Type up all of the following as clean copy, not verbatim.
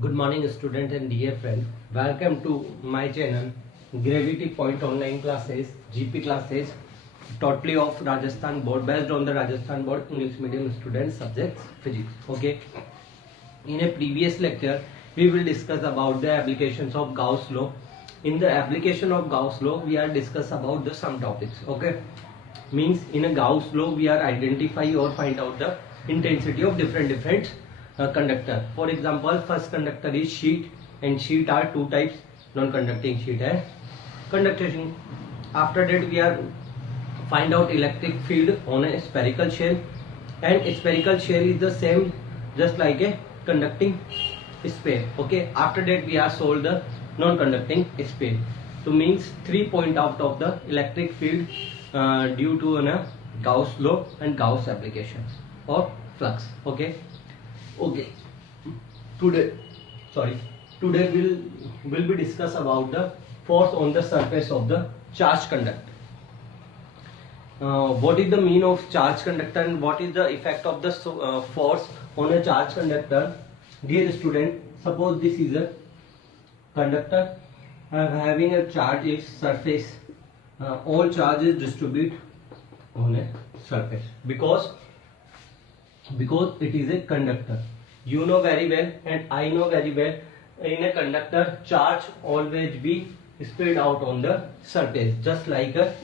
Good morning student and dear friend. Welcome to my channel Gravity Point online classes, GP classes, totally of Rajasthan board, based on the Rajasthan board English medium student subjects physics. Okay. In a previous lecture we will discuss about the applications of Gauss law. In the application of Gauss law we are discuss about the some topics. Okay. Means in a Gauss law we are identify or find out the intensity of different conductor. For example, first conductor is sheet, and sheet are two types: non-conducting sheet and conducting. After that we are find out electric field on a spherical shell, and spherical shell is the same just like a conducting sphere. Okay. After that we are solve the non-conducting sphere. So means 3 point out of the electric field due to a Gauss law and Gauss applications or flux. Okay. Today we'll be discuss about the force on the surface of the charged conductor. What is the mean of charged conductor and what is the effect of the force on a charged conductor? Dear student, suppose this is a conductor having a charge is surface. All charges distribute on a surface because it is a conductor. You know very well and I know very well, in a conductor charge always be spread out on the surface just like a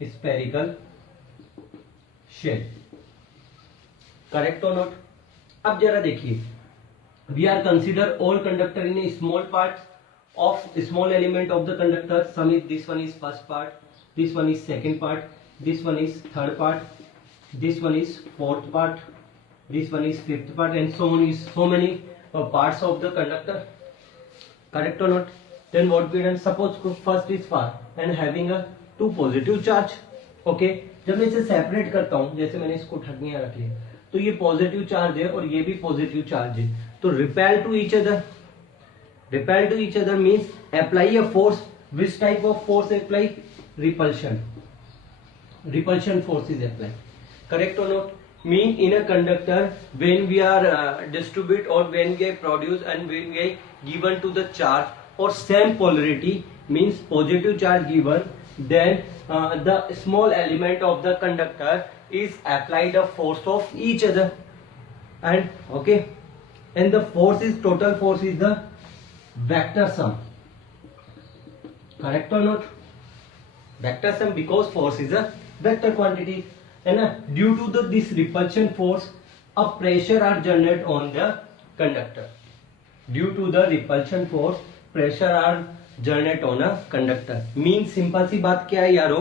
spherical shell. Correct or not? अब जरा देखिए, we are consider all conductor in a small part of small element of the conductor. Some is this one is first part, this one is second part, this one is third part, this one is fourth part, this one is fifth part, and so on is so many parts of the conductor. Correct or not? Then what we done? Suppose first is far and having a two positive charge. Okay. जब मैं इसे separate करता हूं, जैसे मैंने इसको उठा यहाँ रख लिया, तो ये पॉजिटिव चार्ज है और ये भी पॉजिटिव चार्ज है, तो repel to each other. Repel to each other means apply a force. Which type of force apply? Repulsion. Repulsion force is applied. Correct or not? Mean in a conductor when we are distribute or when we produce and when we are given to the charge or same polarity, means positive charge given, then the small element of the conductor is applied a force of each other, and okay, and the force is total force is the vector sum. Correct or not? Vector sum, because force is a vector quantity, and due to this repulsion force a pressure are generated on the conductor. Due to the repulsion force pressure are generated on a conductor. Means simple सी बात क्या है यारो,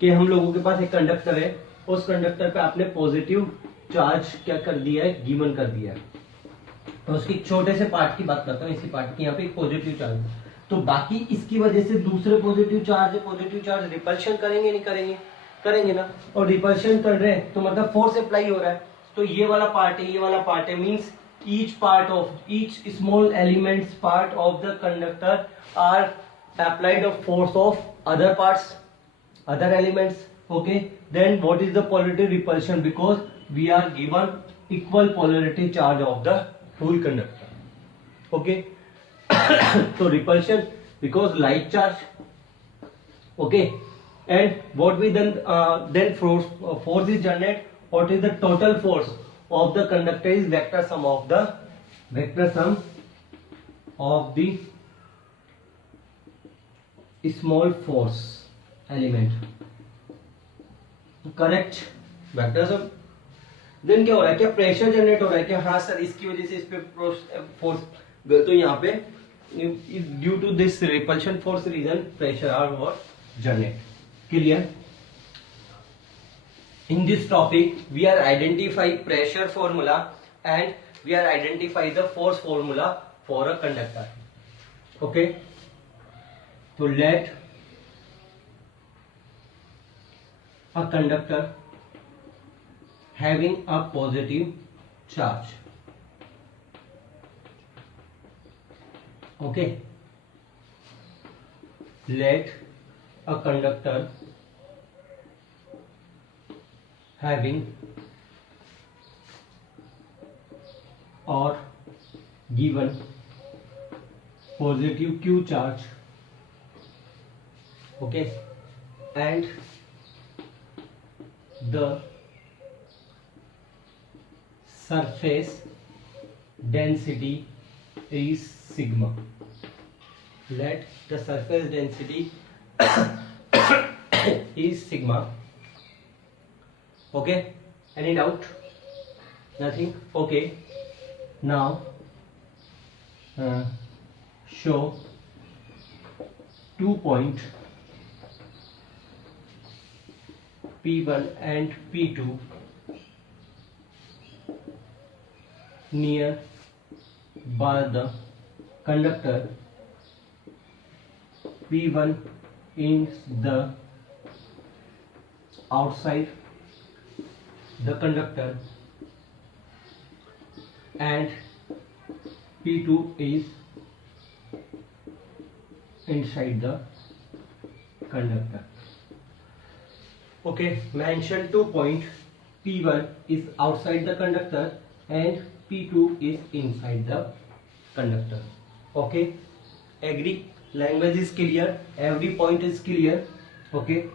कि हम लोगों के पास एक कंडक्टर है, उस कंडक्टर पे आपने पॉजिटिव चार्ज क्या कर दिया है, गिवन कर दिया है. तो उसकी छोटे से पार्ट की बात करता हूँ, इसी पार्ट की यहाँ पे एक पॉजिटिव चार्ज, तो बाकी इसकी वजह से दूसरे पॉजिटिव चार्ज रिपल्शन करेंगे नहीं करेंगे? करेंगे ना. और रिपल्शन कर रहे हैं तो मतलब फोर्स अप्लाई हो रहा है, तो ये वाला पार्ट है, ये वाला पार्ट है, means each part of each small elements part of the conductor are applied a force of other parts, other elements. Okay. Then what is the polarity? Repulsion, because we are given equal polarity charge of the whole conductor. Okay. So repulsion because like charge. Okay. And what we then force is generated. What is the total force of the conductor is vector sum of the small force element. Correct? Vector sum. Then क्या हो रहा है, क्या pressure generate हो रहा है क्या? हाँ सर, इसकी वजह से इस पे फोर्स, तो यहाँ पे due to this repulsion force region pressure are और generate. Clear? In this topic we are identify pressure formula and we are identify the force formula for a conductor. Okay. तो let a conductor having a positive charge. Okay. Let a conductor having or given positive q charge, okay, and the surface density is sigma. Let the surface density is sigma. Okay, any doubt? Nothing? Okay, now show 2 point P1 and P2 near by the conductor. P1 is the outside the conductor and P2 is inside the conductor. Okay, mention 2 point. P1 is outside the conductor and P2 is inside the conductor. Okay, agree? Language is clear, every point is clear. Okay.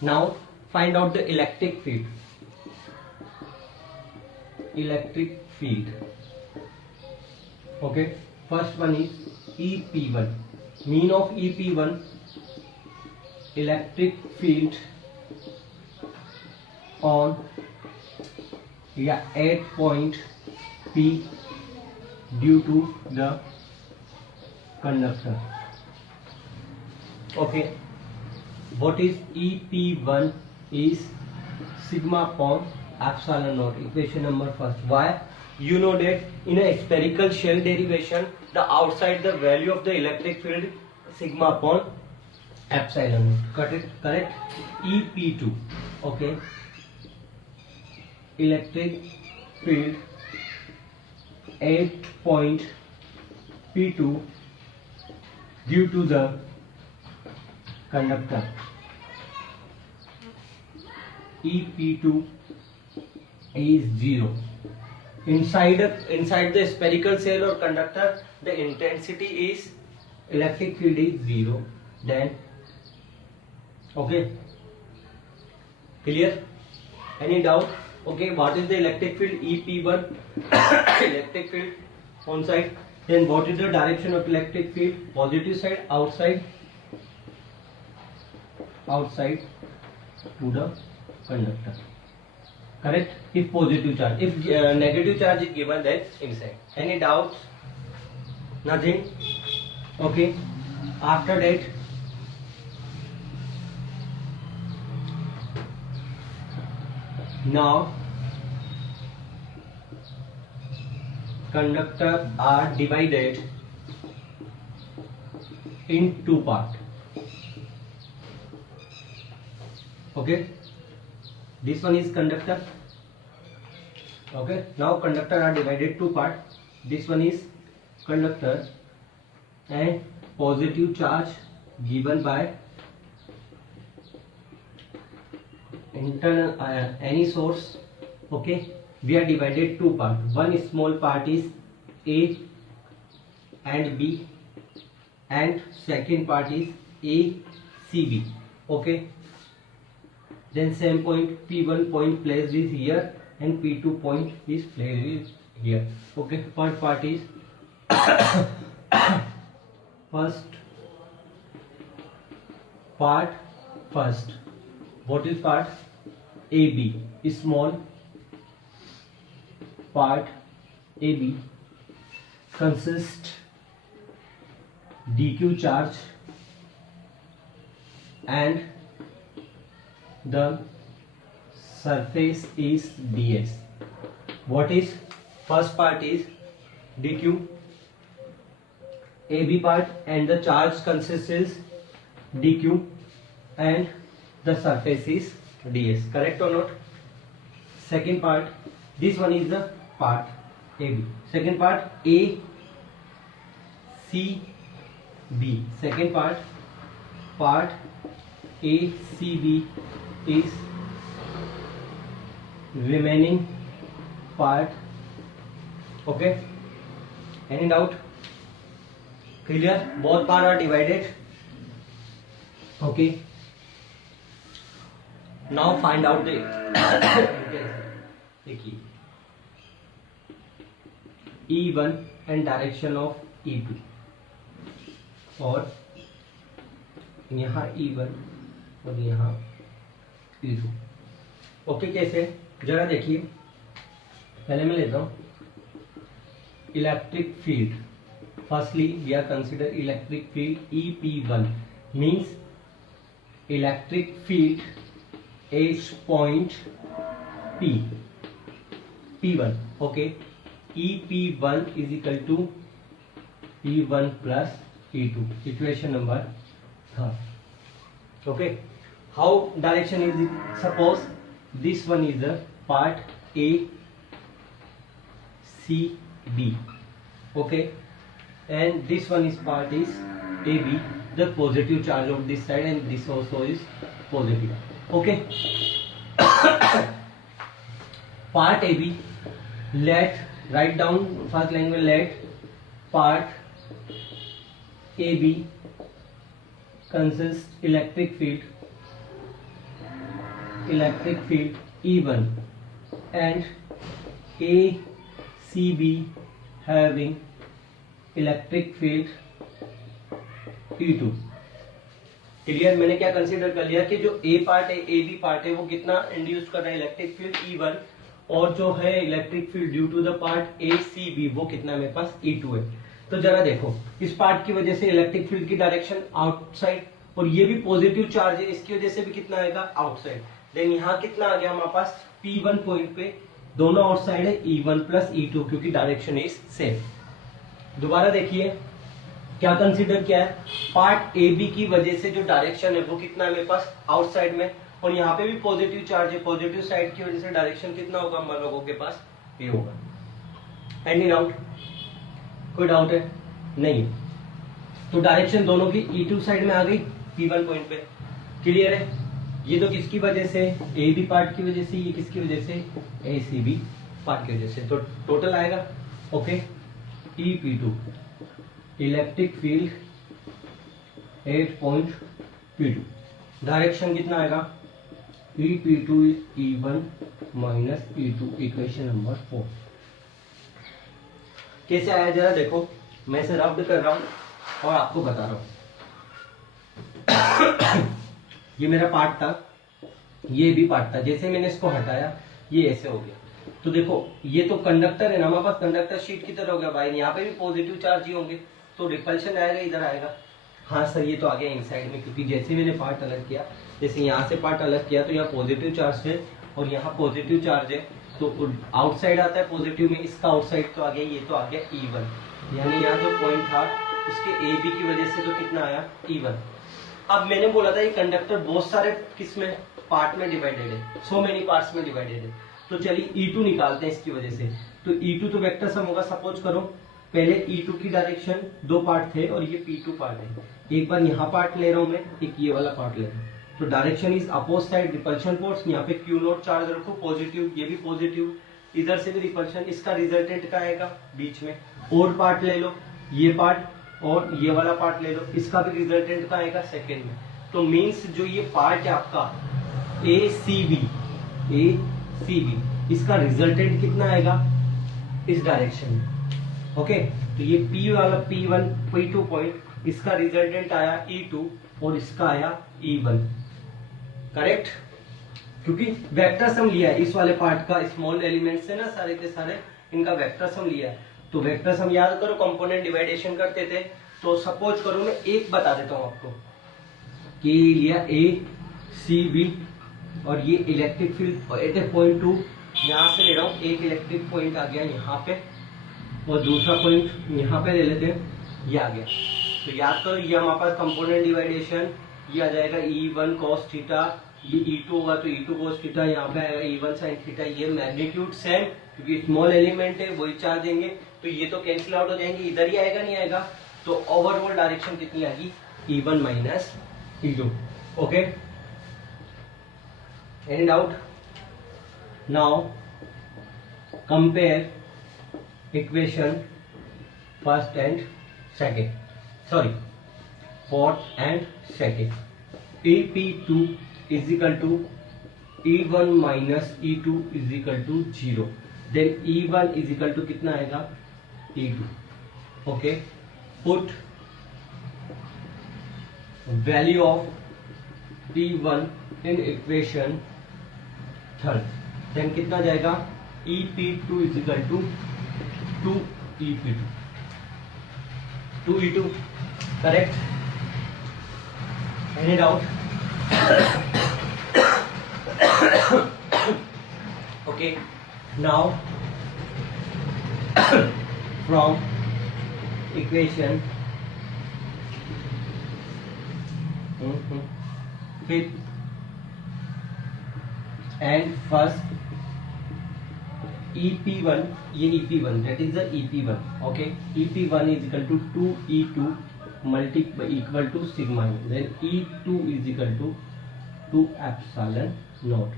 Now find out the electric field. Electric field. Okay, first one is EP1. Mean of EP1, electric field on at point P due to the conductor. Okay, what is EP1 is sigma upon epsilon naught. Equation number first. Why? You know that in a spherical shell derivation, the outside the value of the electric field sigma upon epsilon naught. Correct? EP2. Okay, electric field at point P2 due to the conductor. EP2 is 0. Inside the spherical shell or conductor, the intensity is electric field is 0. Then okay, clear? Any doubt? Okay, what is the electric field? EP1 electric field on side. Then what is the direction of electric field? Positive side, outside to the conductor. Correct? If positive charge. If negative charge is given, then inside. Any doubts? Nothing? Okay. After that, now conductor are divided in two parts. Okay, this one is conductor. Okay, now conductor are divided two part. This one is conductor and positive charge given by internal any source. Okay, we are divided two part. One small part is A and B and second part is ACB. Okay, then same point P1 point placed is here and P2 point is placed is here. Okay, first part is first. What is part? AB is small part. AB consists dq charge and the surface is ds. What is first part is dq, AB part, and the charge consists is dq and the surface is ds. Correct or not? Second part, this one is the part AB. Second part ACB. Second part ACB is remaining part. Okay, Any doubt? Clear? Both part are divided. Okay. Now find out the देखिए E1 and direction of E2 और यहाँ E1 और यहाँ E2. Okay कैसे? जरा देखिए, पहले मैं लेता हूँ electric field. Firstly we are consider electric field EP1 means electric field is point P1. Okay, EP1 is equal to P1 plus E2. Equation number 3. Okay, how direction is it? Suppose this one is the part A C B. Okay, and this one is part is AB. The positive charge of this side and this also is positive. Okay. Part AB, let write down first language. Let part AB consists electric field E1 and ACB having electric field E2. Clear? मैंने क्या consider कर लिया कि जो ए part है, A B part है, वो कितना इंड्यूस कर रहा है इलेक्ट्रिक फील्ड E1 और जो है electric field due to the part A C B वो कितना मेरे पास E2 है. तो जरा देखो, इस पार्ट की वजह से इलेक्ट्रिक फील्ड की डायरेक्शन आउटसाइड और ये भी पॉजिटिव चार्ज है, इसकी वजह से भी कितना आएगा आउटसाइड. देन यहाँ कितना आ गया हमारे पास P1 पॉइंट पे, दोनों आउटसाइड है E1 प्लस E2 क्योंकि डायरेक्शन इज सेम. दोबारा देखिए क्या कंसीडर किया है, पार्ट ए बी की वजह से जो डायरेक्शन है वो कितना है मेरे पास आउटसाइड में और यहाँ पे भी पॉजिटिव चार्ज है, पॉजिटिव साइड की वजह से डायरेक्शन कितना होगा हम लोगों के पास ये होगा. Any doubt? कोई डाउट है? नहीं. तो डायरेक्शन दोनों की E2 साइड में आ गई P1 पॉइंट पे. क्लियर है? ये तो किसकी वजह से, ए बी पार्ट की वजह से, ये किसकी वजह से, ए सी बी पार्ट की वजह से. तो टोटल आएगा okay EP2 electric field 8 point P2. Direction कितना आएगा EP2 E1 minus E2. Equation number 4. कैसे आया जरा देखो, मैं इसे रब्ड कर रहा हूं और आपको बता रहा हूं. ये मेरा पार्ट था, ये भी पार्ट था. जैसे मैंने इसको हटाया ये ऐसे हो गया. तो देखो ये तो कंडक्टर है ना हमारे पास, कंडक्टर शीट की तरह हो गया भाई. यहाँ पे भी पॉजिटिव चार्ज ही होंगे तो रिपल्शन आएगा, इधर आएगा. हाँ सर ये तो आ गया इनसाइड में क्योंकि जैसे मैंने पार्ट अलग किया, जैसे यहाँ से पार्ट अलग किया तो यहाँ पॉजिटिव चार्ज है और यहाँ पॉजिटिव चार्ज है तो आउटसाइड आता है पॉजिटिव में, इसका आउटसाइड तो आ गया, ये तो आ गया E1. यानी यहाँ जो पॉइंट था उसके ए बी की वजह से तो कितना आया E1. अब मैंने बोला था ये कंडक्टर बहुत सारे किसमें पार्ट में डिवाइडेड है, सो मेनी पार्ट्स में डिवाइडेड है. तो चलिए E2 निकालते हैं इसकी वजह से. तो E2 तो वेक्टर सम होगा. सपोज करो पहले E2 की डायरेक्शन दो पार्ट थे और ये P2 पार्ट है. एक बार यहाँ पार्ट ले रहा हूं मैं, एक ये वाला पार्ट ले रहा हूँ. तो direction is oppose side repulsion force. यहाँ पे Q0 चार्ज रखो पॉजिटिव, ये भी पॉजिटिव, इधर से भी रिपल्शन. इसका रिजल्टेंट का आएगा बीच में. और पार्ट ले लो, ये पार्ट और ये वाला पार्ट ले लो, इसका भी रिजल्टेंट का आएगा सेकेंड में. तो मीन्स जो ये पार्ट है आपका ACB, इसका रिजल्टेंट कितना आएगा इस डायरेक्शन में. ओके तो ये P वाला P1 P2 पॉइंट, इसका रिजल्टेंट आया E2 और इसका आया E1. करेक्ट? क्योंकि वेक्टर सम लिया है इस वाले पार्ट का, स्मॉल एलिमेंट से ना सारे के सारे इनका वेक्टर सम लिया है. तो वेक्टर सम याद करो, कंपोनेंट डिवाइडेशन करते थे. तो सपोज करो मैं एक बता देता हूं आपको कि लिया ACB और ये इलेक्ट्रिक फील्ड 8.2 यहाँ से ले रहा हूँ. एक इलेक्ट्रिक पॉइंट आ गया यहाँ पे और दूसरा पॉइंट यहाँ पे ले लेते हैं, ये आ गया. तो याद करो ये हमारे पास कंपोनेंट डिवाइडेशन, ये आ जाएगा E1 cos थीटा, ये E2 होगा तो E2 cos थीटा, यहाँ पे आएगा E1 sin थीटा. ये मैग्नीट्यूड सेम क्योंकि स्मॉल एलिमेंट है वही चार्ज देंगे तो ये तो कैंसिल आउट हो जाएंगे, इधर ही आएगा नहीं आएगा. तो ओवरऑल डायरेक्शन कितनी आएगी E1 minus E2. Okay any doubt? Now compare equation first and second, sorry, fourth and second. EP2 is equal to E1 minus E2 is equal to 0. Then E1 is equal to कितना आएगा, E2. Okay, put value of E1 in equation third. Then कितना जाएगा, EP2 is equal to 2 EP2. 2 E2, correct? Any doubt? Okay, now from equation fifth and first EP1, ये EP1, that is the EP1. Okay, EP1 is equal to 2E2 equal to sigma, then E2 is equal to 2 epsilon naught.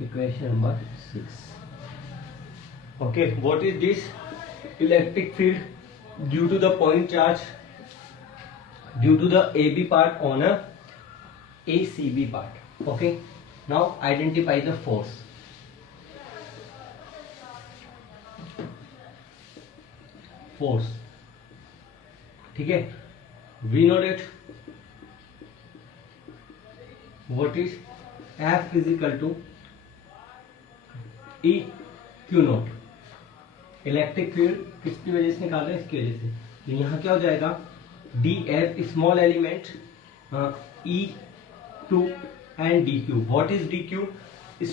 Equation number 6. Okay, what is this? Electric field due to the point charge due to the AB part on a ACB part. Okay, now identify the force. Force, ठीक है, we know that what is F is equal to E Q not. Electric field किसकी वजह से निकाल रहे हैं, इसकी वजह से. तो यहाँ क्या हो जाएगा, D F small element E2 and DQ. What is DQ?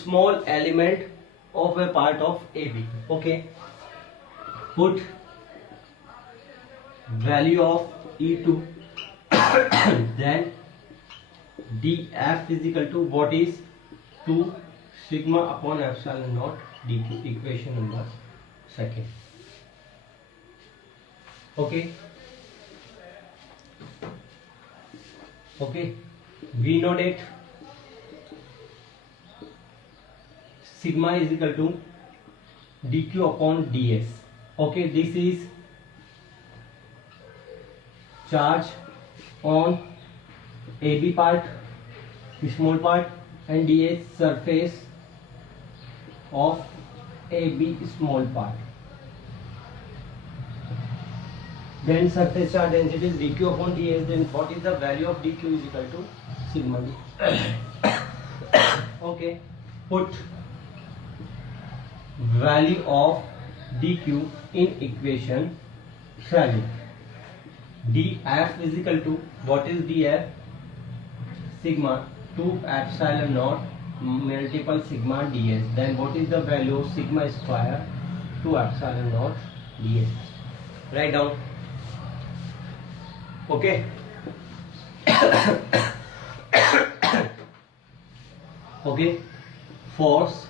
Small element of a part of AB. Okay, put value of E2 then dF is equal to what is 2 sigma upon epsilon naught dq. Equation number second. Okay, we know that sigma is equal to dq upon ds. Okay, this is charge on AB part, small part, and ds surface of AB small part. Then surface charge density is dq upon ds. Then what is the value of dq is equal to sigma d. Okay, put value of dq in equation 7. dF is equal to what is dF? Sigma 2 epsilon naught multiple sigma ds. Then what is the value of sigma square 2 epsilon naught ds? Write down. Okay. Okay, force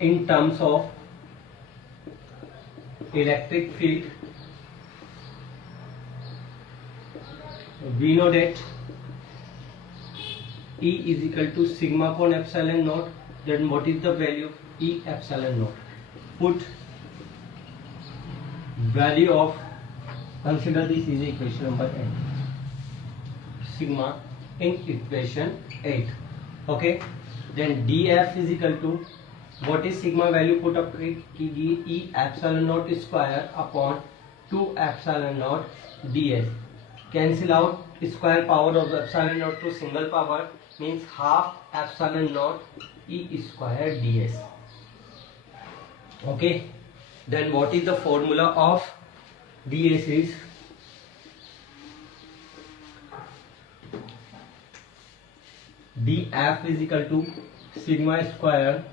in terms of electric field, we know that E is equal to sigma upon epsilon naught. Then what is the value of E epsilon naught? Put value of, consider this is equation number 8, sigma in equation 8. Okay, then dF is equal to what is sigma value, put up कीजिए E epsilon naught square upon 2 epsilon naught ds. Cancel out square power of epsilon naught to single power, means half epsilon naught E square ds. Okay, then what is the formula of ds is dF is equal to sigma square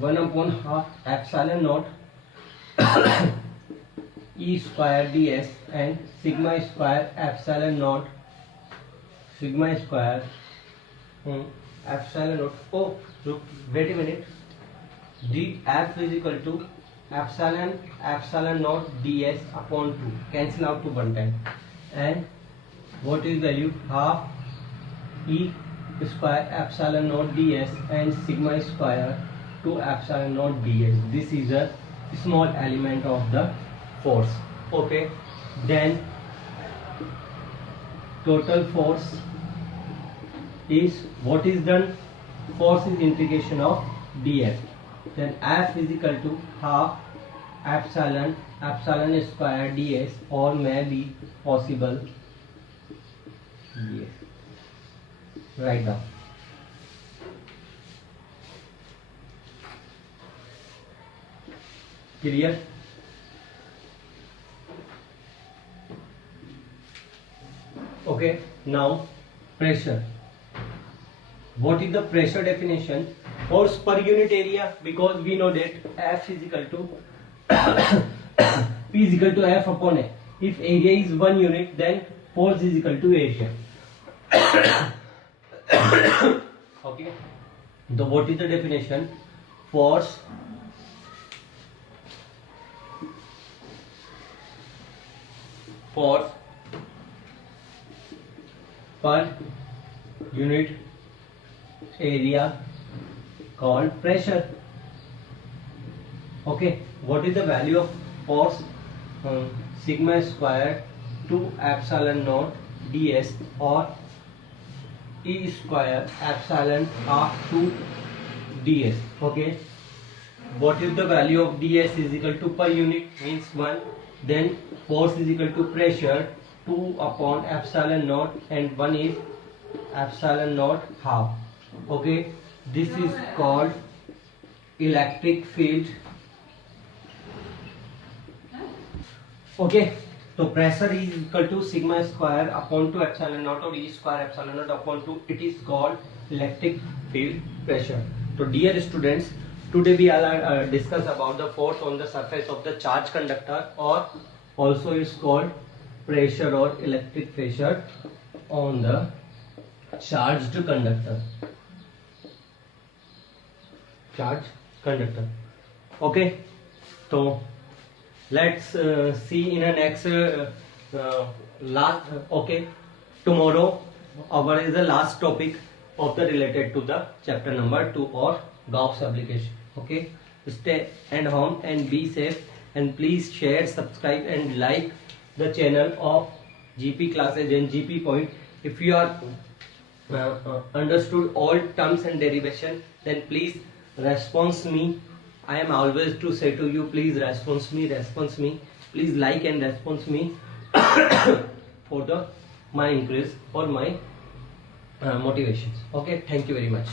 1 upon half epsilon naught E square ds and sigma square epsilon naught sigma square epsilon naught. Oh, look, wait a minute. dF is equal to epsilon naught ds upon 2. Cancel out to one time. And what is value? Half E square epsilon naught ds and sigma square to epsilon naught ds. This is a small element of the force. Okay, then total force is what is done. Force is integration of df. Then F is equal to half epsilon square ds, or may be possible ds. Write down. Clear? Okay, now pressure. What is the pressure definition? Force per unit area, because we know that F is equal to P is equal to F upon A. If area is 1 unit, then force is equal to area. Okay. So what is the definition? Force per unit area called pressure. Okay, what is the value of force? Sigma square to epsilon naught ds, or E square epsilon half to ds. Okay, what is the value of ds is equal to per unit, means 1. Then force is equal to pressure 2 upon epsilon naught, and 1 is epsilon naught half. Okay, this is called electric field. Okay, so pressure is equal to sigma square upon 2 epsilon naught, or E square epsilon naught upon 2. It is called electric field pressure. So dear students, today we will discuss about the force on the surface of the charged conductor, or also it's called pressure or electric pressure on the charged conductor. Charged conductor. Okay, so let's see in a next last. Okay, tomorrow our is the last topic of the related to the chapter number 2, or Gauss application. Okay, stay at home and be safe, and please share, subscribe and like the channel of GP classes and GP point. If you are understood all terms and derivation, then please response me. I am always to say to you, please response me. Please like and response me for the my increase or my motivations. Okay, thank you very much.